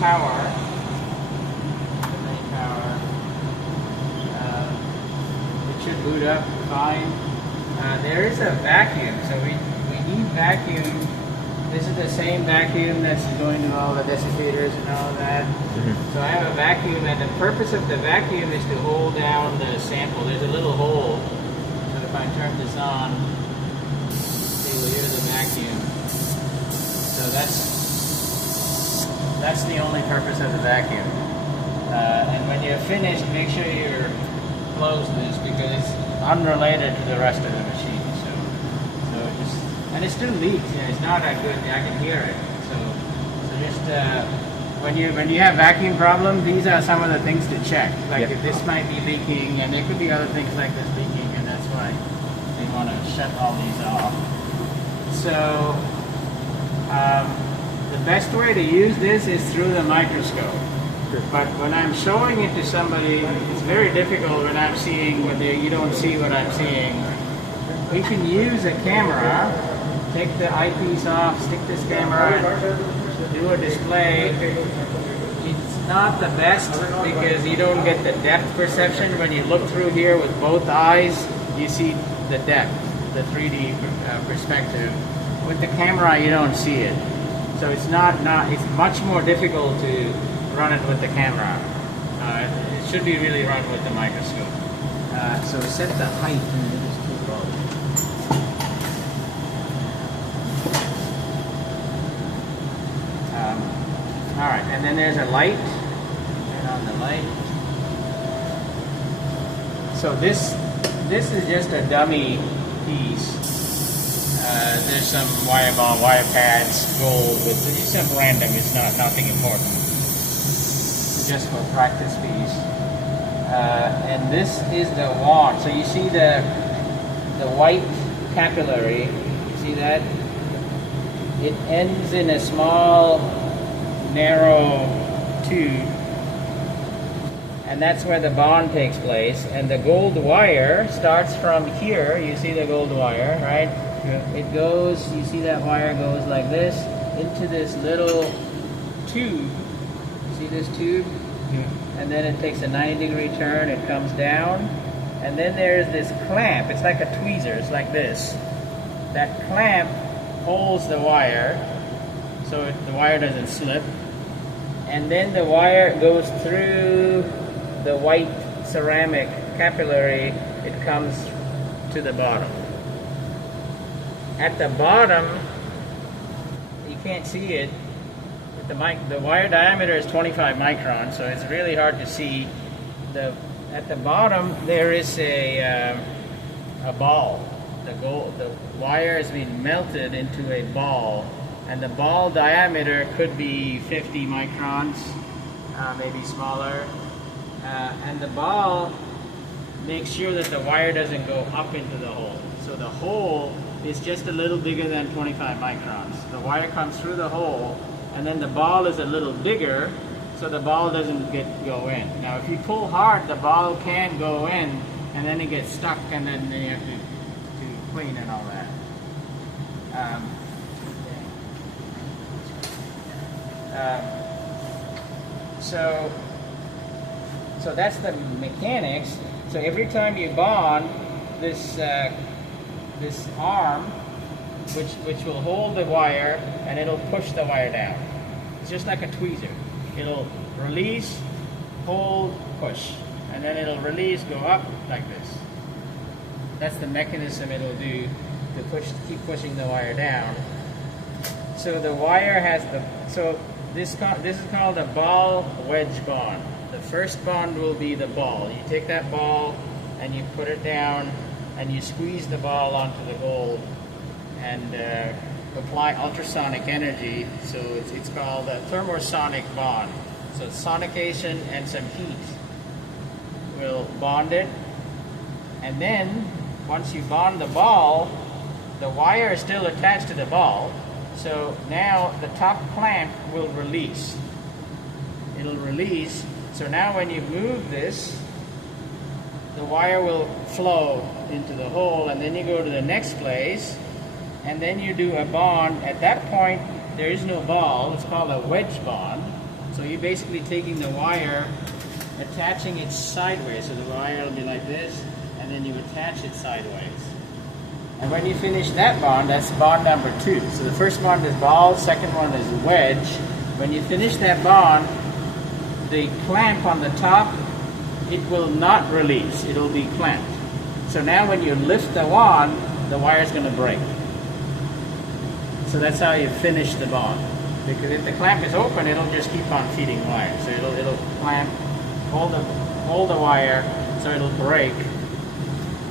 power, it should boot up fine. There is a vacuum, so we need vacuum. This is the same vacuum that's going to all the desiccators and all of that. So I have a vacuum, and the purpose of the vacuum is to hold down the sample. There's a little hole, so if I turn this on, you'll hear the vacuum. So that's the only purpose of the vacuum. And when you're finished, make sure you close this because it's unrelated to the rest of the machine. So just, and it still leaks. It's not that good. I can hear it. So just when you have vacuum problem, these are some of the things to check. Like if this might be leaking, and there could be other things like this leaking, and that's why they want to shut all these off. So the best way to use this is through the microscope. But when I'm showing it to somebody, it's very difficult when I'm seeing what you don't see what I'm seeing. We can use a camera, take the eyepiece off, stick this camera, and do a display. It's not the best because you don't get the depth perception. When you look through here with both eyes, you see the depth, the 3D perspective. With the camera, you don't see it. So it's it's much more difficult to run it with the camera. It should be really run with the microscope. So set the height and it is too low. Alright, and then there's a light. Turn on the light. So this is just a dummy piece. There's some wire ball, wire pads, gold, but it's some random. It's nothing important. Just for practice piece. And this is the wand. So you see the white capillary. You see that? It ends in a small, narrow tube. And that's where the bond takes place. And the gold wire starts from here. You see the gold wire, right? It goes, you see that wire goes like this into this little tube. See this tube? And then it takes a 90-degree turn, it comes down, and then there's this clamp. It's like a tweezer, it's like this. That clamp holds the wire so the wire doesn't slip, and then the wire goes through the white ceramic capillary, it comes to the bottom. At the bottom, you can't see it. The wire diameter is 25 microns, so it's really hard to see. At the bottom there is a ball. The wire has been melted into a ball, and the ball diameter could be 50 microns, maybe smaller. And the ball makes sure that the wire doesn't go up into the hole. So the hole is just a little bigger than 25 microns. The wire comes through the hole, and then the ball is a little bigger, so the ball doesn't go in. Now if you pull hard, the ball can go in, and then it gets stuck, and then you have to clean and all that. So that's the mechanics. So every time you bond, this arm, which will hold the wire, and it'll push the wire down. It's just like a tweezer. It'll release, hold, push, and then it'll release, go up like this. That's the mechanism it'll do to keep pushing the wire down. So the wire has this is called a ball wedge bond. The first bond will be the ball. You take that ball and you put it down and you squeeze the ball onto the gold and apply ultrasonic energy. So it's called a thermosonic bond. So sonication and some heat will bond it. And then once you bond the ball, the wire is still attached to the ball. So now the top clamp will release. It'll release. So now when you move this, the wire will flow into the hole, and then you go to the next place, and then you do a bond. At that point, there is no ball. It's called a wedge bond. So So you're basically taking the wire, attaching it sideways. So the wire will be like this, and then you attach it sideways. And when you finish that bond, that's bond number 2. So the first bond is ball, second one is wedge. When you finish that bond, the clamp on the top, it will not release. It will be clamped. So now when you lift the wand, the wire is going to break. So that's how you finish the bond. Because if the clamp is open, it'll just keep on feeding wire. So it'll clamp, hold the wire, so it'll break.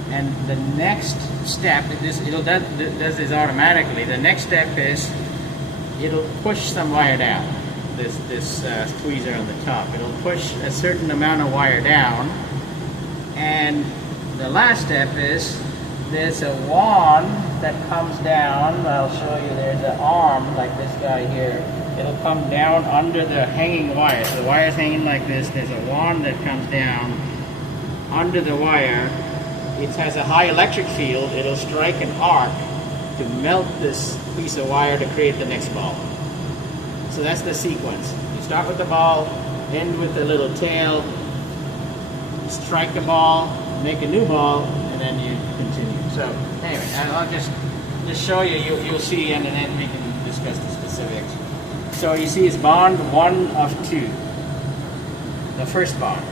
And the next step, does this automatically. The next step is it'll push some wire down. This tweezer on the top. It'll push a certain amount of wire down. And the last step is there's a wand that comes down. I'll show you. There's an arm like this guy here. It'll come down under the hanging wire. So the wire's hanging like this. There's a wand that comes down under the wire. It has a high electric field. It'll strike an arc to melt this piece of wire to create the next ball. So that's the sequence. You start with the ball, end with the little tail, strike the ball, make a new ball, and then you continue. So anyway, I'll just show you. You'll see, and then we can discuss the specifics. So you see, it's bond 1 of 2, the first bond.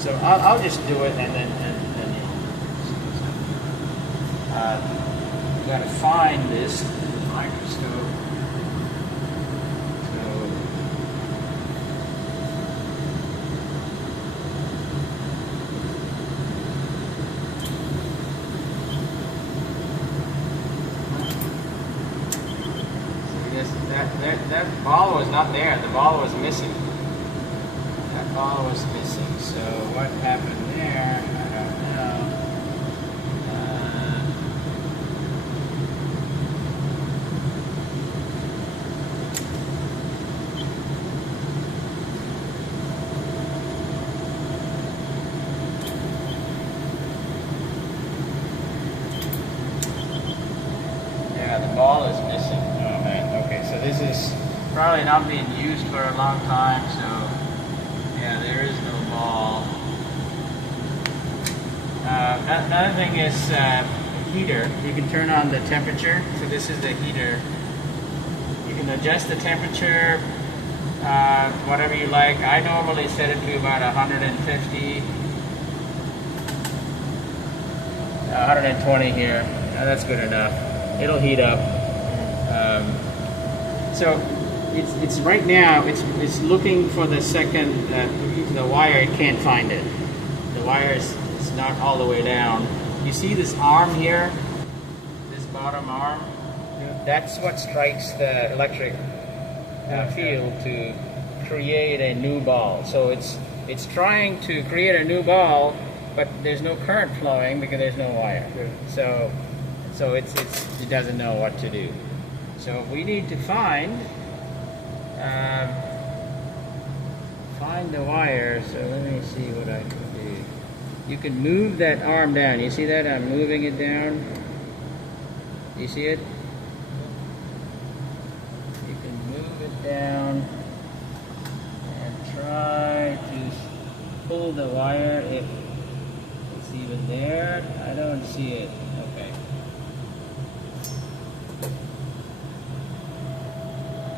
So I'll just do it, and then you got to find this microscope. That ball was not there. The ball was missing. That ball was missing. So what happened there? I don't know. Yeah, the ball is missing. Oh man. Okay, so this is probably not being used for a long time, so yeah, there is no ball. Another thing is heater. You can turn on the temperature. So this is the heater. You can adjust the temperature, whatever you like. I normally set it to about 150, 120 here. That's good enough. It'll heat up. So it's right now. It's looking for the second the wire. It can't find it. The wire is not all the way down. You see this arm here, this bottom arm. Yeah. That's what strikes the electric field to create a new ball. So it's trying to create a new ball, but there's no current flowing because there's no wire. Yeah. So it doesn't know what to do. So we need to find the wire. So let me see what I can do. You can move that arm down. You see that? I'm moving it down. You see it? You can move it down and try to pull the wire. If it's even there, I don't see it. Okay.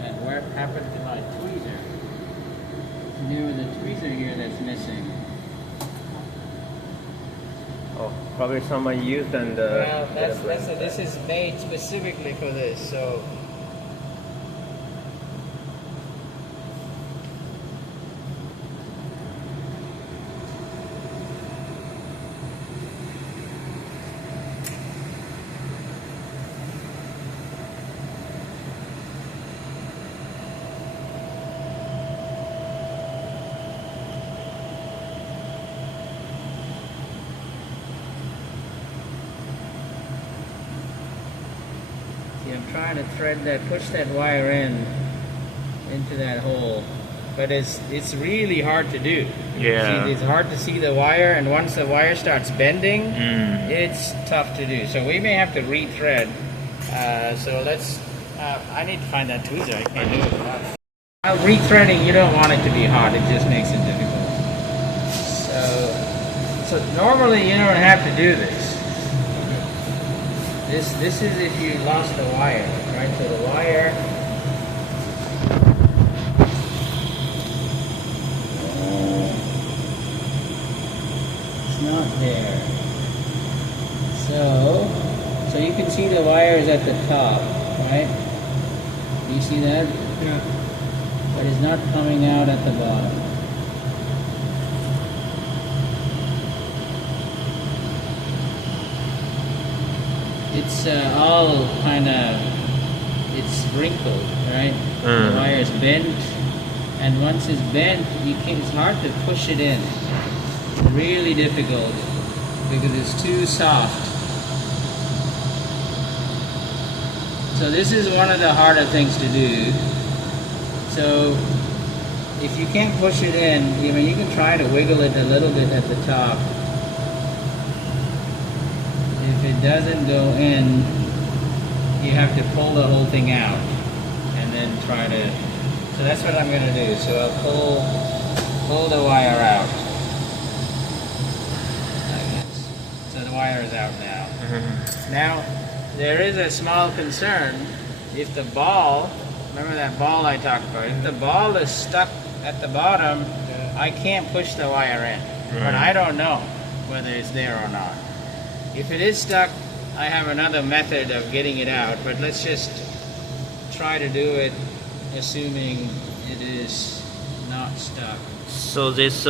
And where happened to my tweezer? There was a tweezer here that's missing. Oh, probably someone used and. Well, this is made specifically for this, so. I'm trying to push that wire into that hole, but it's really hard to do. Yeah. It's hard to see the wire, and once the wire starts bending, it's tough to do. So we may have to rethread. So let's. I need to find that tweezer. I can't do it. Rethreading, you don't want it to be hot. It just makes it difficult. So normally you don't have to do this. This is if you lost the wire, right? So the wire. It's not there. So you can see the wires at the top, right? Do you see that? Yeah. But it's not coming out at the bottom. It's all kind of, it's wrinkled, right? The wire is bent, and once it's bent, it's hard to push it in. It's really difficult because it's too soft. So this is one of the harder things to do. So if you can't push it in, you can try to wiggle it a little bit at the top. If it doesn't go in, you have to pull the whole thing out and then try to. So that's what I'm going to do. So I'll pull the wire out. Like this. So the wire is out now. Now there is a small concern. If the ball, remember that ball I talked about, if the ball is stuck at the bottom, I can't push the wire in. But I don't know whether it's there or not. If it is stuck, I have another method of getting it out, but let's just try to do it assuming it is not stuck. So this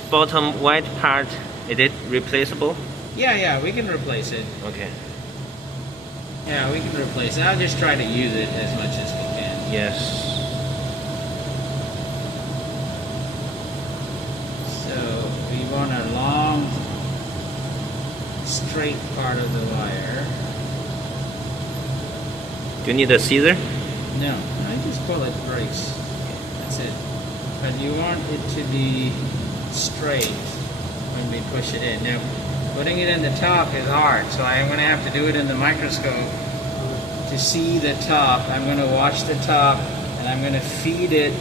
bottom white part, is it replaceable? Yeah, we can replace it. Okay. Yeah, we can replace it. I'll just try to use it as much as we can. Yes. So we want a long, straight part of the wire. Do you need a scissor? No, I just pull it brace. That's it. But you want it to be straight when we push it in. Now, putting it in the top is hard, so I'm going to have to do it in the microscope to see the top. I'm going to watch the top, and I'm going to feed it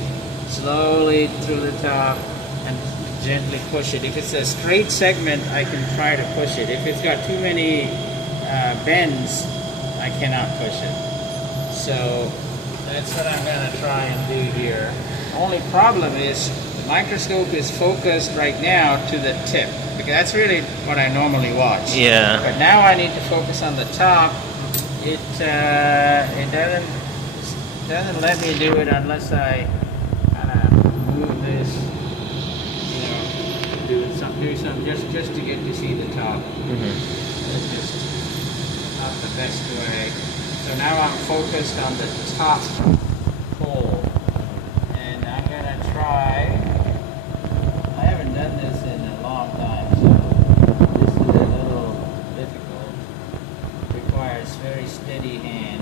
slowly through the top and gently push it. If it's a straight segment, I can try to push it. If it's got too many bends, I cannot push it. So that's what I'm going to try and do here. Only problem is the microscope is focused right now to the tip, because that's really what I normally watch. Yeah. But now I need to focus on the top. It doesn't let me do it unless I kind of move this, do something just to get to see the top. That's just not the best way. So now I'm focused on the top pole, and I'm gonna try. I haven't done this in a long time, so this is a little difficult. Requires very steady hand.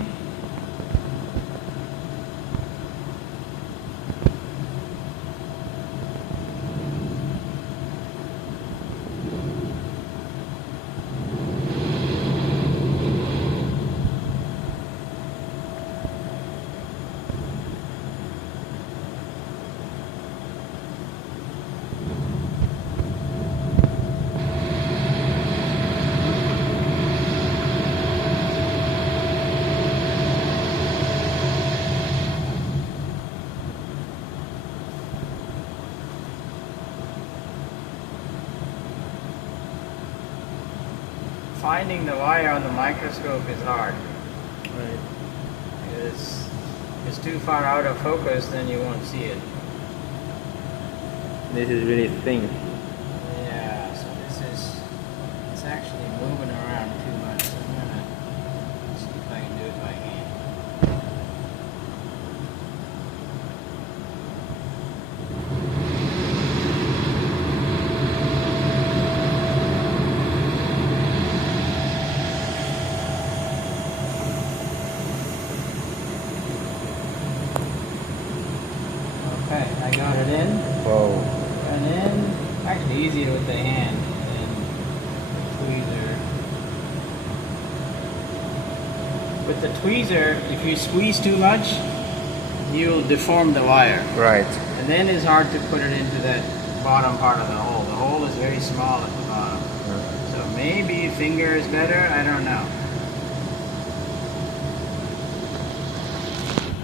Finding the wire on the microscope is hard. Right. Because if it's too far out of focus, then you won't see it. This is really thin. Yeah, so it's actually moving around too much. So I'm gonna see if I can do it by hand. Okay, I got it in. Whoa. And then, actually easier with the hand than the tweezer. With the tweezer, if you squeeze too much, you'll deform the wire. Right. And then it's hard to put it into that bottom part of the hole. The hole is very small at the bottom. So maybe finger is better, I don't know.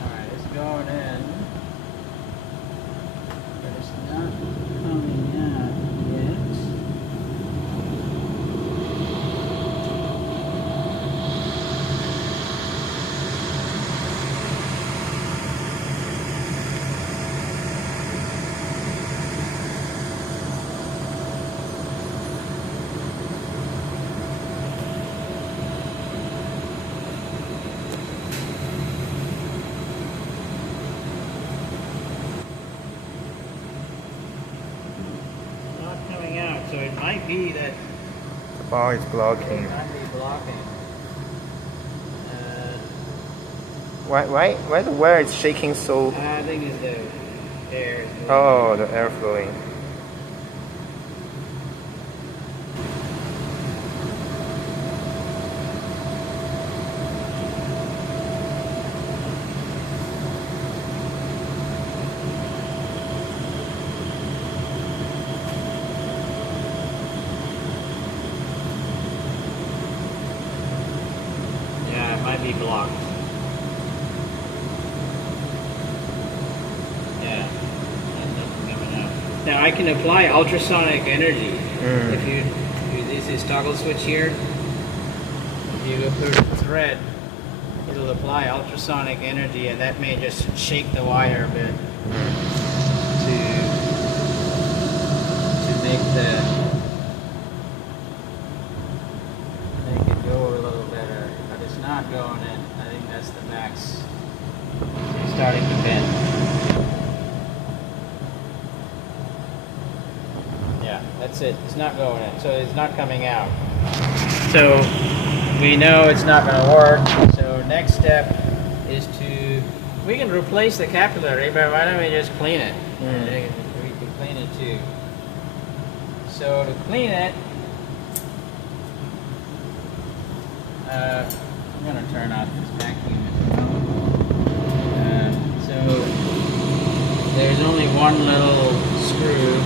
Alright, it's going in. But it's not coming out yet. Out, so it might be that The ball is blocking. it might be blocking. Why the wire is shaking so? I think it's the air. Oh, the air flowing. Yeah, it might be blocked. Yeah, nothing coming out. Now I can apply ultrasonic energy. If you use this toggle switch here, if you put a thread, it'll apply ultrasonic energy, and that may just shake the wire a bit to make it go a little better. But it's not going in. I think that's the max. It's starting to bend. Yeah, that's it. It's not going in. So it's not coming out. So we know it's not going to work. So next step is we can replace the capillary, but why don't we just clean it? We can clean it too. So to clean it, I'm going to turn off this vacuum. So there's only one little screw.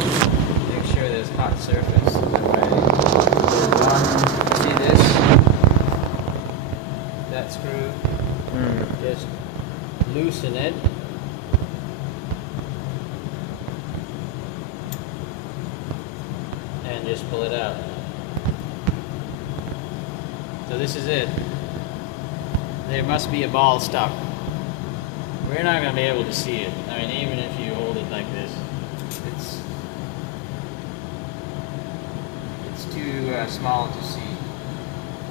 Make sure there's hot surface. That way. See this? That screw? Just loosen it. And just pull it out. So this is it. There must be a ball stuck. We're not going to be able to see it. I mean, even if you hold it like this, it's too small to see.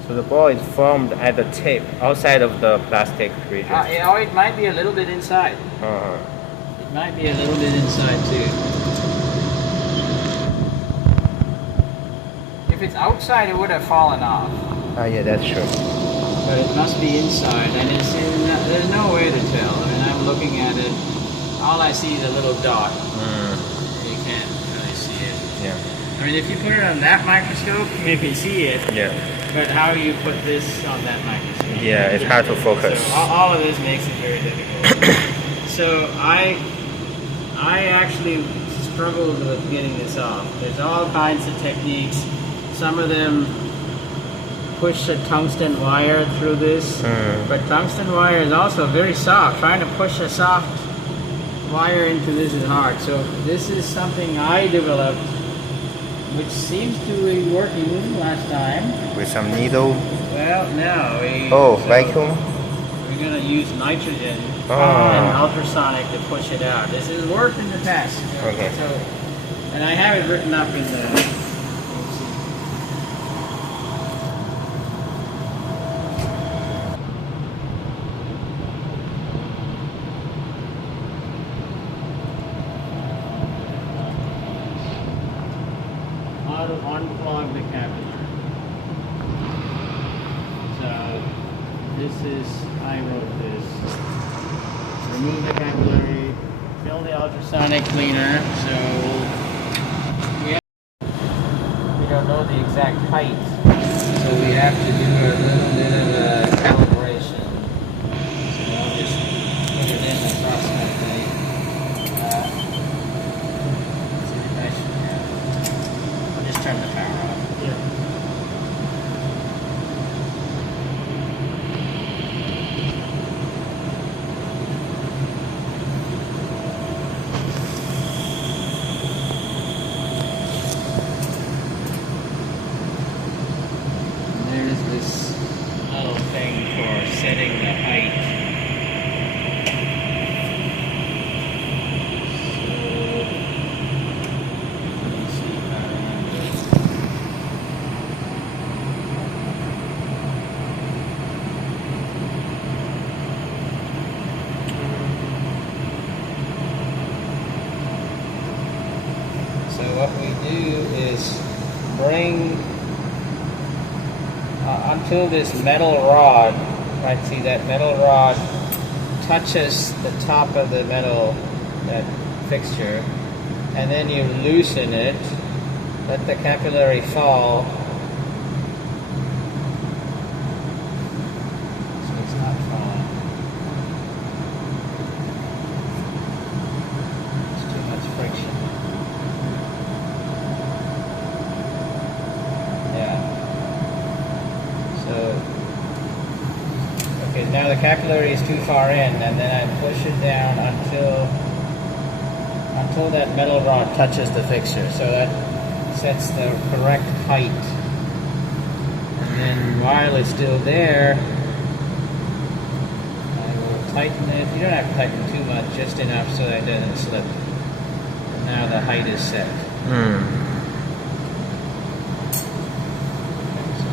So the ball is formed at the tip, outside of the plastic region. It might be a little bit inside. It might be a little bit inside too. If it's outside, it would have fallen off. Yeah, that's true. But it must be inside, and there's no way to tell. I mean, I'm looking at it. All I see is a little dot. You can't really see it. Yeah. I mean, if you put it on that microscope, you can see it. Yeah. But how you put this on that microscope? Yeah, it's hard to focus. So all of this makes it very difficult. So I actually struggled with getting this off. There's all kinds of techniques. Some of them push a tungsten wire through this, but tungsten wire is also very soft. Trying to push a soft wire into this is hard. So this is something I developed, which seems to be working last time. With some needle. Well, no. Vacuum? We're going to use nitrogen and ultrasonic to push it out. This has worked in the past. Okay. So, and I have it written up in the... How to unclog the capillary. So I wrote this. Remove the capillary, fill the ultrasonic cleaner. So we don't know the exact height, so we have to do a little bit of a calibration. So I'll just put it in across my until this metal rod, right? See that metal rod touches the top of the metal, that fixture, and then you loosen it, let the capillary fall. So it's not falling. It's too much friction. Yeah. So, okay, now the capillary is too far in, and then I push it down until that metal rod touches the fixture. So that sets the correct height. And then while it's still there, I will tighten it. You don't have to tighten too much, just enough so that it doesn't slip. And now the height is set. So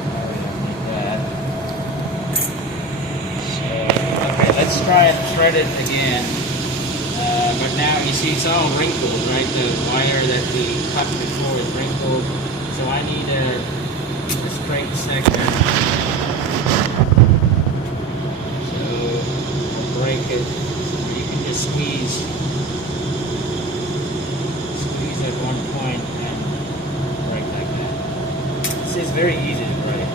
now we don't need that. So, okay, let's try and thread it again. But now you see it's all wrinkled, right? The wire that we cut before is wrinkled. So I need a straight section. So I'll break it. You can just squeeze at one point and break like that. It's very easy to break.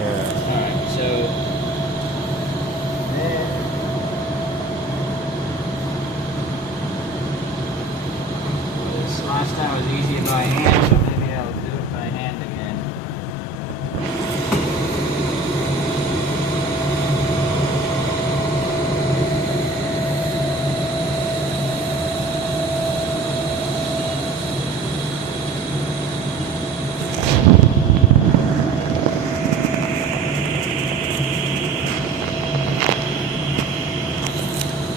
Yeah. Alright, so last time was easy by hand, so maybe I'll do it by hand again.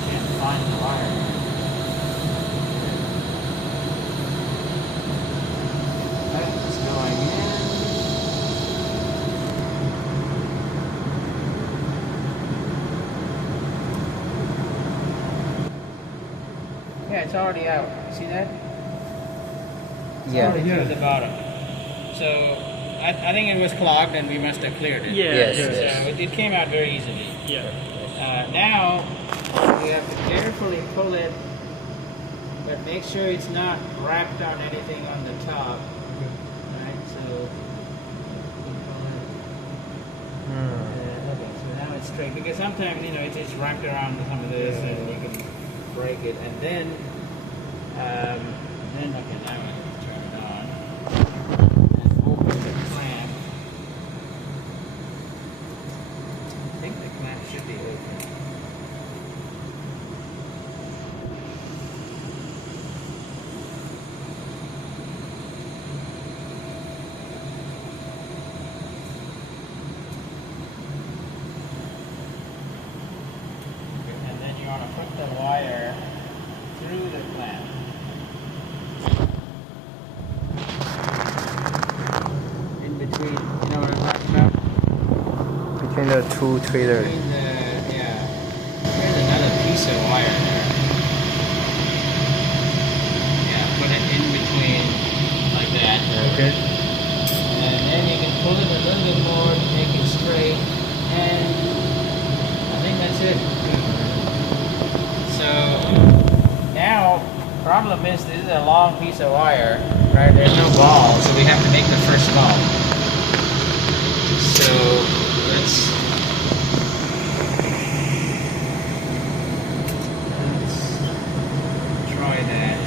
Can't find the wire. Yeah, it's already out. See that? It's already through the bottom. So I think it was clogged and we must have cleared it. Yeah. Yes. So it came out very easily. Yeah. Now we have to carefully pull it, but make sure it's not wrapped on anything on the top. Right, so you pull it. Okay, so now it's straight, because sometimes it's just wrapped around some of this and you can break it, and then okay, now I can turn it on and open the clamp. I think the clamp should be open. And then you want to put the wire through the clamp. In between, you know what I'm talking about? Between the two trailers. Between the, yeah. There's another piece of wire there. Yeah, put it in between like that. Okay. And then you can pull it a little bit more to make it straight. And I think that's it. So now, problem is this is a long piece of wire, right? There's no ball, so we have to make the first ball. So let's try that.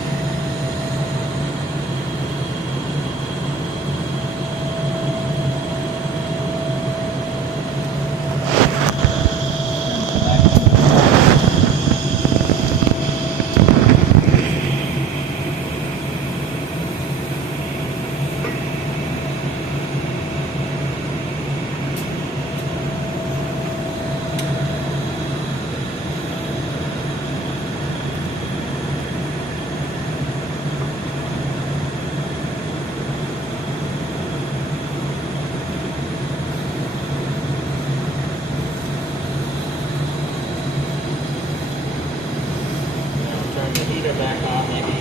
Turn the heater back on maybe.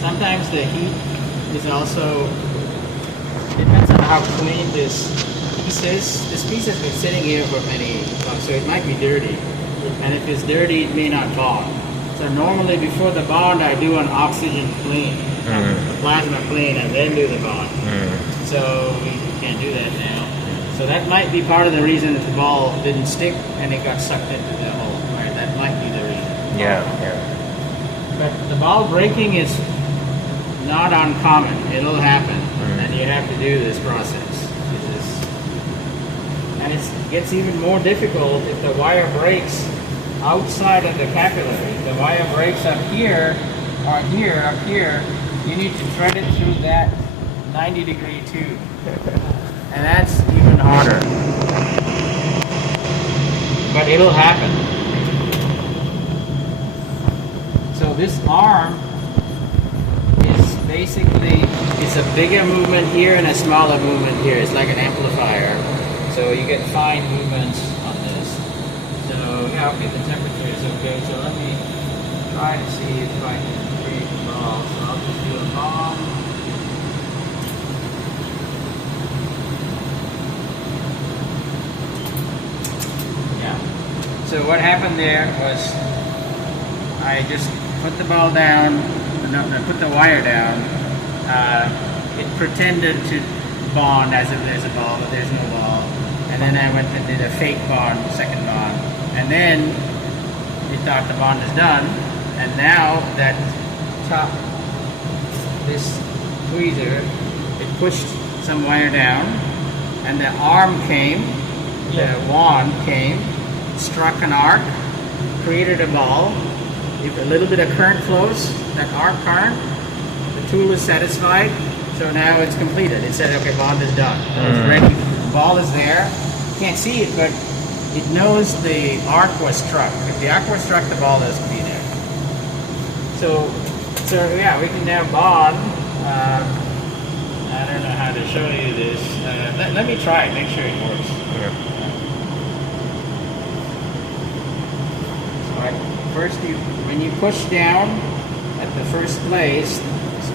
Sometimes the heat is also, depends on how clean this pieces. This piece has been sitting here for many months, so it might be dirty. And if it's dirty, it may not bond. So normally before the bond, I do an oxygen clean, a plasma clean, and then do the bond. So we can't do that now. So that might be part of the reason that the ball didn't stick and it got sucked into the hole. Right? That might be the reason. Yeah. But the ball breaking is not uncommon. It'll happen, and you have to do this process. And it gets even more difficult if the wire breaks outside of the capillary. If the wire breaks up here, or here, up here, you need to thread it through that 90-degree tube. And that's even harder. But it'll happen. So this arm is basically, it's a bigger movement here and a smaller movement here. It's like an amplifier. So you get fine movements on this. So yeah, okay, the temperature is okay. So let me try to see if I can create a ball. So I'll just do a ball. Yeah. So what happened there was I just put the ball down, put the wire down. It pretended to bond as if there's a ball, but there's no ball. And then I went and did a fake bond, second bond. And then it thought the bond is done. And now that top, this tweezer, it pushed some wire down, and the arm came, the wand came, struck an arc, created a ball. If a little bit of current flows, that arc current, the tool is satisfied. So now it's completed. It said, okay, bond is done. It's ready. The ball is there. You can't see it, but it knows the arc was struck. If the arc was struck, the ball has to be there. So yeah, we can now bond. I don't know how to show you this. Let me try it. Make sure it works. So first, when you push down at the first place.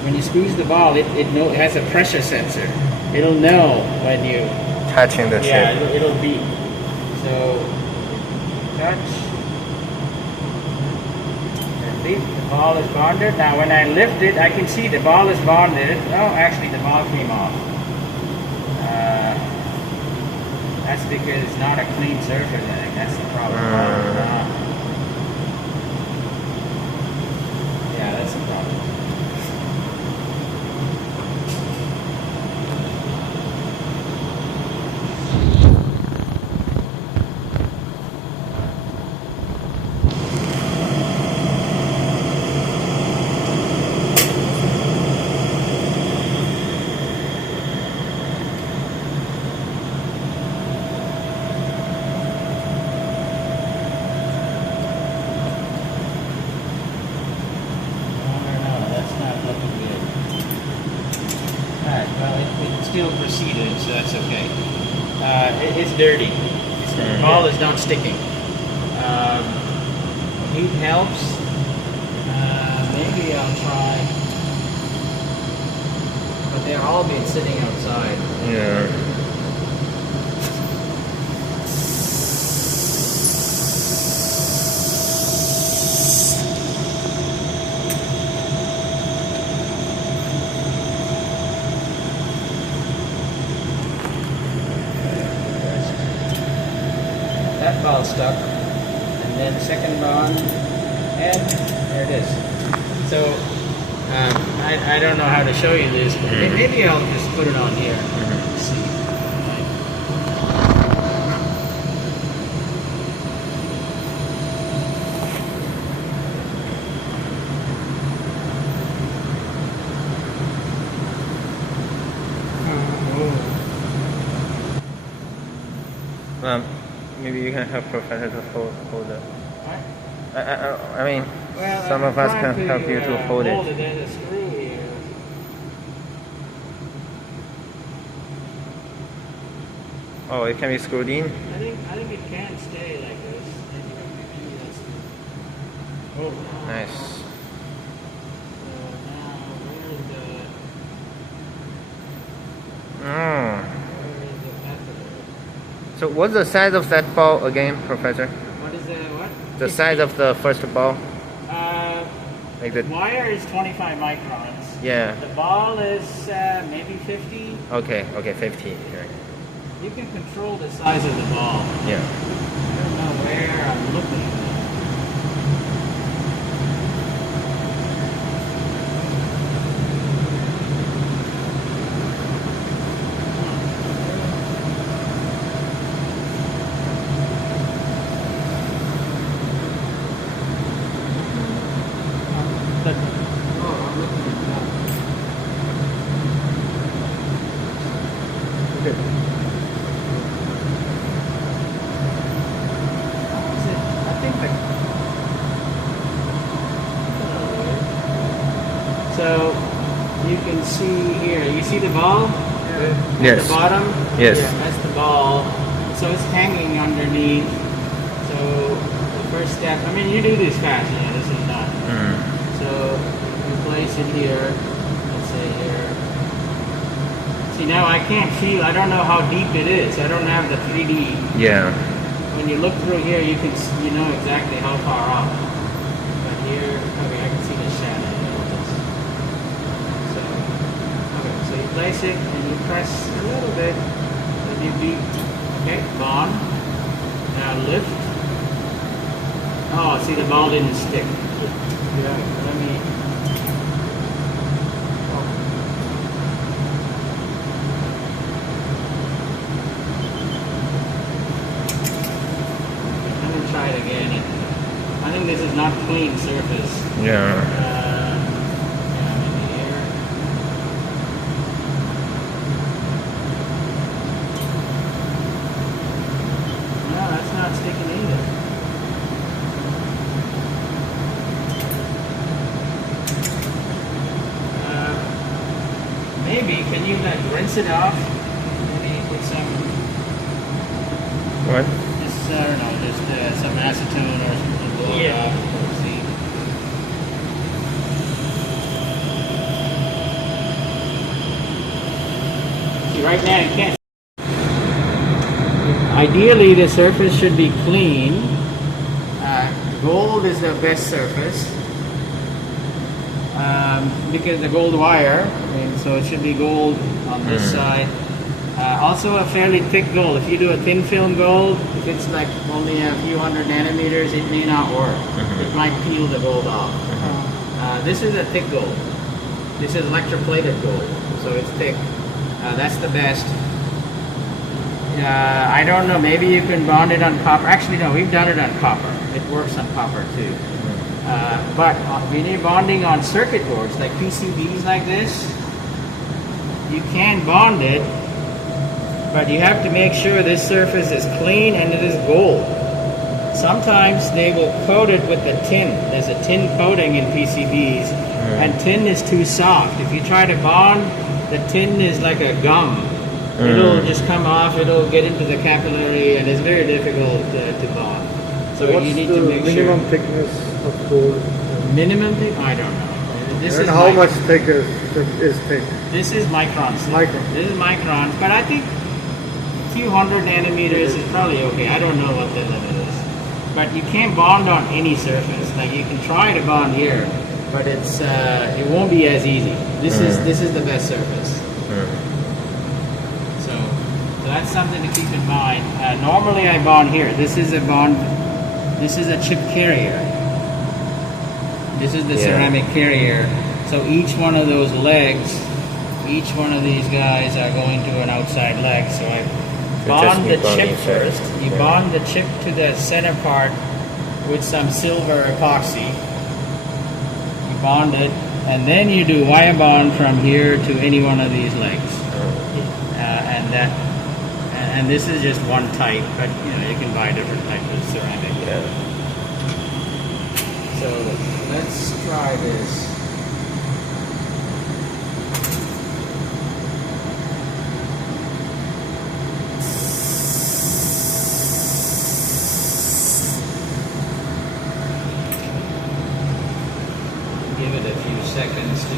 When you squeeze the ball, it has a pressure sensor. It'll know when you touching the chip. Yeah, it'll beep. So touch and beep. The ball is bonded. Now when I lift it, I can see the ball is bonded. Oh, actually the ball came off. That's because it's not a clean surface. I think that's the problem. Yeah, that's the problem. Still proceeded, so that's okay. It's dirty. The ball is not sticking. Heat helps. Maybe I'll try. But they're all been sitting outside. Yeah. That ball stuck, and then the second bond, and there it is. So I don't know how to show you this, but maybe I'll just put it on here. Let's see. Maybe you can help Professor to hold it. What? I mean, well, some of us can help you to hold it. There's a screw here. Oh, it can be screwed in? I think it can stay like this. Oh, Nice. now where's the Mm. catheter? So what's the size of that ball again, Professor? What is the what? The size of the first ball? Like The the wire is 25 microns. yeah. The ball is maybe 50. Okay, 50. Right. You can control the size of the ball. Yeah. I don't know where I'm looking. So you can see here, you see the ball? Yes. At the bottom? Yes. Yeah, that's the ball. So it's hanging underneath. So the first step, I mean, you do this fast, you know, this is not. So you place it here, let's say here. See, now I can't feel, I don't know how deep it is. I don't have the 3D. Yeah. When you look through here, you can, you know exactly how far off. But here, okay, I can see the shadow. So you place it and you press a little bit, then you beat, okay, bond. Now lift. Oh, see, the ball didn't stick. Yeah, let me. Let me try it again. I think this is not clean surface. Yeah. Not sticking either. Maybe, can you like rinse it off? Maybe with some. What? Just, I don't know, just some acetone or something. Blow it off. Let's see. See, right now you can't. Ideally, the surface should be clean. Gold is the best surface because the gold wire, and so it should be gold on this side. Also, a fairly thick gold. If you do a thin film gold, if it's like only a few hundred nanometers, it may not work. It might peel the gold off. This is a thick gold. This is electroplated gold, so it's thick. That's the best. I don't know, maybe you can bond it on copper. Actually, no, we've done it on copper. It works on copper too. But when you're bonding on circuit boards, like PCBs like this, you can bond it, but you have to make sure this surface is clean and it is gold. Sometimes they will coat it with the tin. There's a tin coating in PCBs, and tin is too soft. If you try to bond, the tin is like a gum. It'll just come off, it'll get into the capillary, and it's very difficult to bond. So what's you need the to make minimum sure. thickness of gold? Minimum thick? I don't know. This And is how much thick is thick? This is microns. Micron. This is microns, but I think a few hundred nanometers is probably okay. I don't know what the limit is. But you can't bond on any surface. Like you can try to bond here, but it's it won't be as easy. This is the best surface. So that's something to keep in mind. Normally I bond here. This is a bond. This is a chip carrier. This is the ceramic carrier. So each one of those legs, each one of these guys are going to an outside leg. So I bond the chip first. You bond the chip to the center part with some silver epoxy. You bond it, and then you do wire bond from here to any one of these legs. And this is just one type, but you know you can buy different types of ceramic. So let's try this. Give it a few seconds to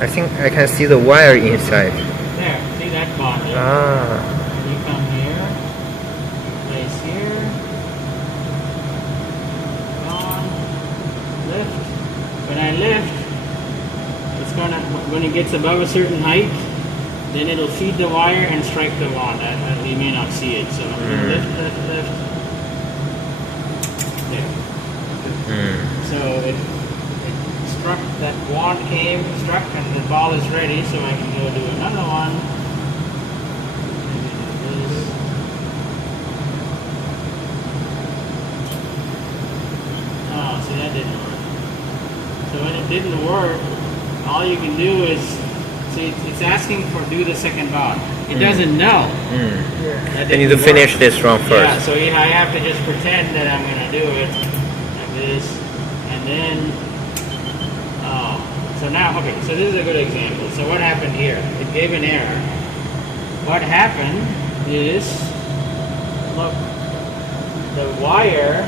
I think I can see the wire inside. There, see that bond there? Ah. And you come here, place here, on, lift. When I lift, it's gonna, when it gets above a certain height, then it'll feed the wire and strike the wand. You may not see it, so I'm gonna lift. There. So it struck, that wand struck, and the ball is ready, so I can go do another one. Oh, see, that didn't work. So when it didn't work, all you can do is, see, it's asking for do the second bond. It doesn't know. I need to finish this one first. Yeah, so I have to just pretend that I'm going to do it like this, and then, so now, okay, so this is a good example. So what happened here? It gave an error. What happened is, look, the wire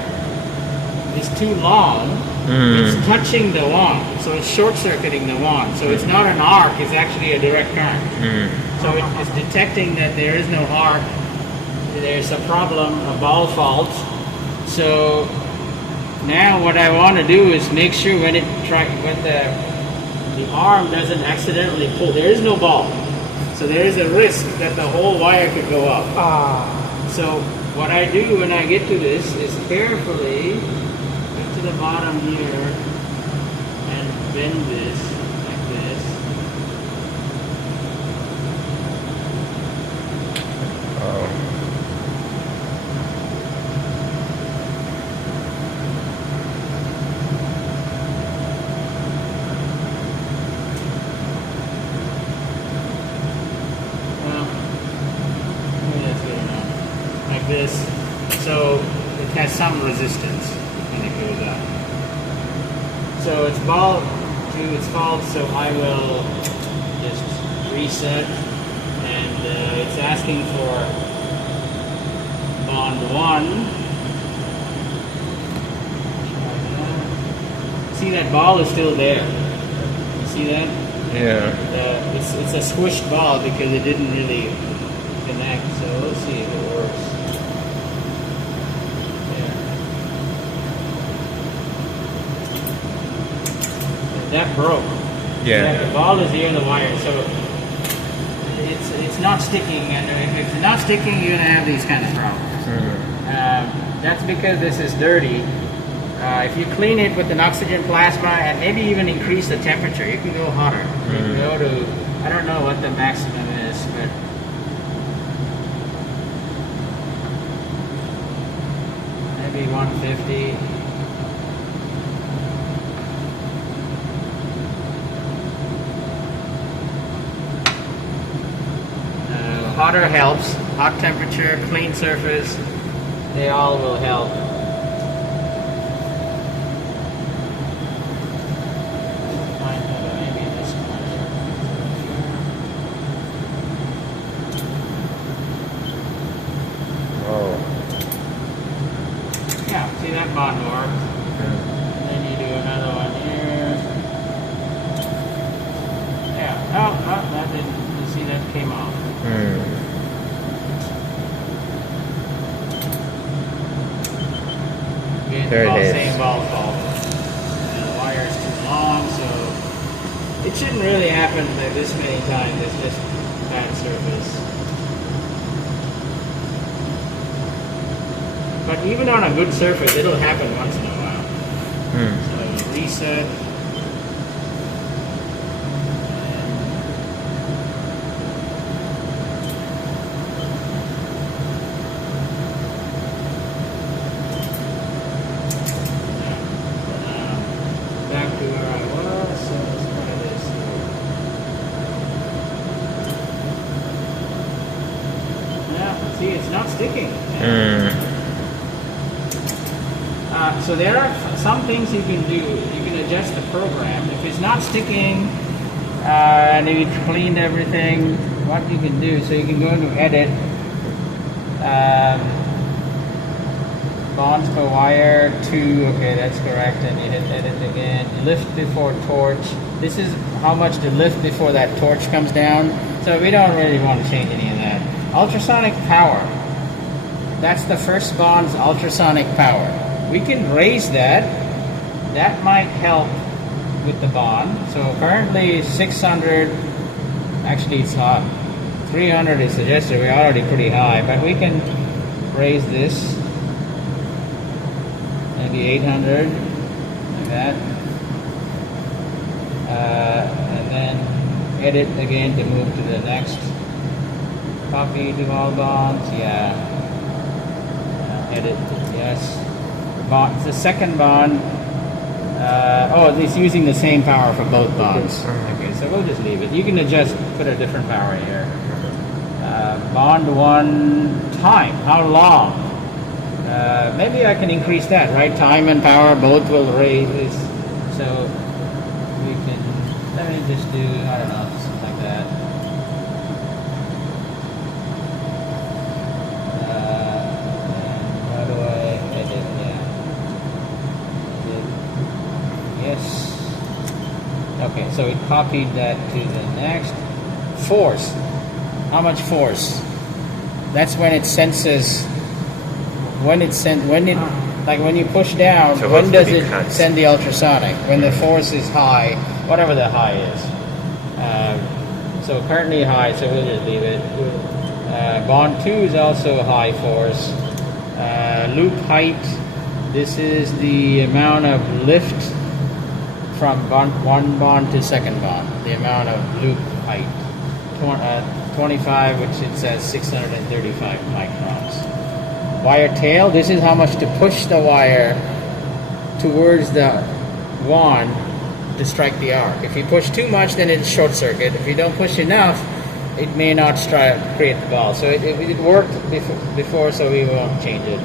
is too long. It's touching the wand, so it's short-circuiting the wand. So it's not an arc, it's actually a direct current. So it's detecting that there is no arc, there's a problem, a ball fault. So now what I want to do is make sure when the arm doesn't accidentally pull, there is no ball. So there is a risk that the whole wire could go up. So what I do when I get to this is carefully get to the bottom here and bend this like this. This, so it has some resistance when it goes up. So it's ball to its fault, so I will just reset, and it's asking for bond 1. See, that ball is still there. You see that? Yeah. It's a squished ball because it didn't really connect, so let's see if it works. That broke. Yeah. The ball is here in the wire, so it's not sticking, and if it's not sticking, you're gonna have these kind of problems. That's because this is dirty. If you clean it with an oxygen plasma and maybe even increase the temperature, you can go hotter. You can go to, I don't know what the maximum is, but maybe 150. Hotter helps. Hot temperature, clean surface, they all will help. Maybe this one. Oh. Yeah, see that bond worked. And then you do another one here. Yeah. Oh, that didn't. You see that came off. There it is. Same ball fault. And the wire is too long, so it shouldn't really happen like this many times. It's just bad surface. But even on a good surface, it'll happen once in a while. So reset. Back to where I was, so let's try this here. Yeah, see, it's not sticking. So there are some things you can do. You can adjust the program. If it's not sticking and you've cleaned everything, what you can do, so you can go into edit, bonds per wire 2, okay, that's correct, and you hit edit again. Lift before torch. This is how much to lift before that torch comes down. So we don't really want to change any of that. Ultrasonic power. That's the first bond's ultrasonic power. We can raise that. That might help with the bond. So currently 600, actually it's not. 300 is suggested. We're already pretty high, but we can raise this. Maybe 800, like that. And then edit again to move to the next. Copy to all bonds, yeah. Edit, yes. Bond, the second bond. Oh, it's using the same power for both bonds. Okay, so we'll just leave it. You can adjust, put a different power here. Bond 1 time, how long? Maybe I can increase that, right? Time and power both will raise. So we can, let me just do, I don't know, something like that. How do I edit? Yeah. Edit. Yes. Okay, so it copied that to the next. Force. How much force? That's when it senses. When it like when you push down, So when does hopefully it cuts. send the ultrasonic? When the force is high, whatever the high is. So currently high, so we'll just leave it. Bond 2 is also high force. Loop height, this is the amount of lift from one bond to second bond. The amount of loop height. 25, which it says 635 microns. Wire tail, this is how much to push the wire towards the wand to strike the arc. If you push too much, then it's short circuit. If you don't push enough, it may not create the ball. So it worked before, so we won't change it.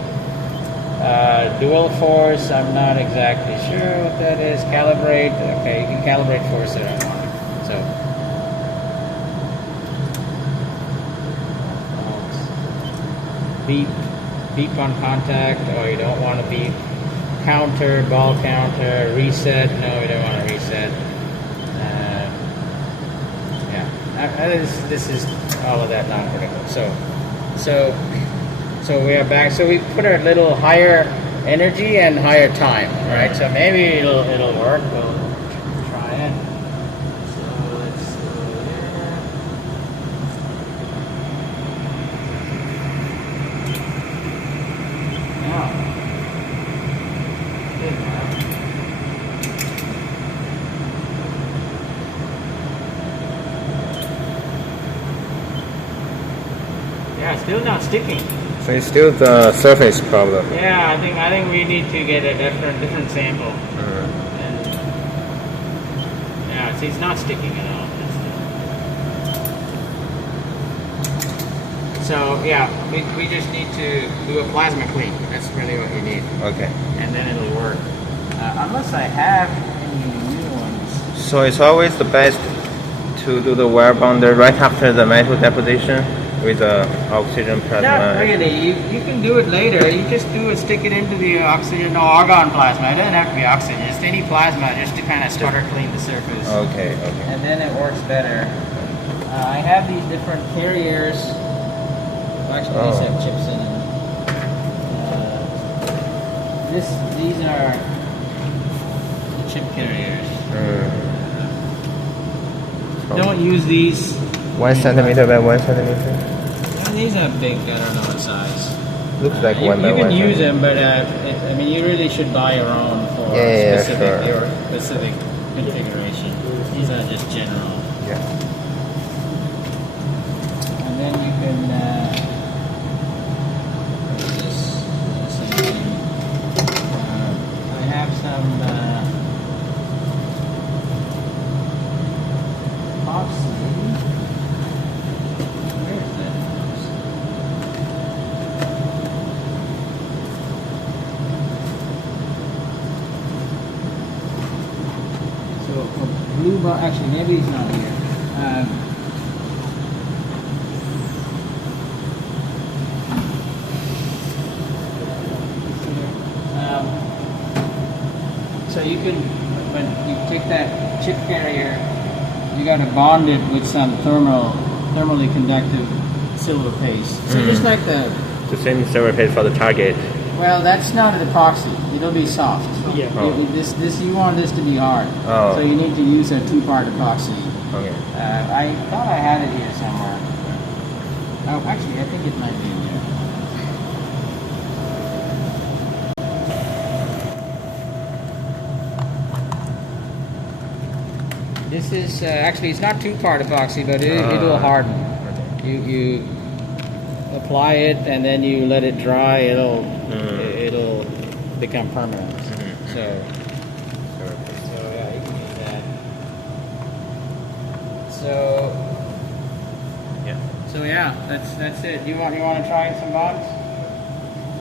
Dual force, I'm not exactly sure what that is. Calibrate, okay, you can calibrate force if I want. So. Beep on contact, or you don't want to beep. Counter, ball counter, reset. No, we don't want to reset. Yeah, this is all of that non-critical. So we are back. So we put our little higher energy and higher time, right? So maybe it'll work. We'll try it. So let's go there. Yeah, still not sticking. So it's still the surface problem. Yeah, I think we need to get a different sample. And yeah, see, it's not sticking at all. So yeah, we just need to do a plasma clean. That's really what we need. Okay. And then it'll work. Unless I have any new ones. So it's always the best to do the wire bonder right after the metal deposition with the oxygen plasma. Not really. You can do it later. You just stick it into the oxygen or argon plasma. It doesn't have to be oxygen. Just any plasma, just to kind of sputter clean the surface. Okay. And then it works better. I have these different carriers. Actually, these have chips in them. These are the chip carriers. Don't use these. 1 centimeter by 1 centimeter. These are big. I don't know what size. Looks like you 1 by 1. You can use them, but I mean, you really should buy your own for your specific configuration. These are just general. Yeah. And then you can. I have some epoxy. Where is that epoxy? So a blue box. Actually, maybe it's not here. So you can, when you take that chip carrier, you got to bond it with some thermally conductive silver paste. So just like The same silver paste for the target. well, that's not an epoxy. It'll be soft. Yeah. Oh. You want this to be hard. Oh. So you need to use a 2-part epoxy. Okay. I thought I had it here somewhere. Oh, actually, I think it might be in there. This is actually, it's not 2-part epoxy, but it'll harden. You apply it and then you let it dry. It'll become permanent. So yeah, you can use that. So yeah, that's it. You want to try some bonds?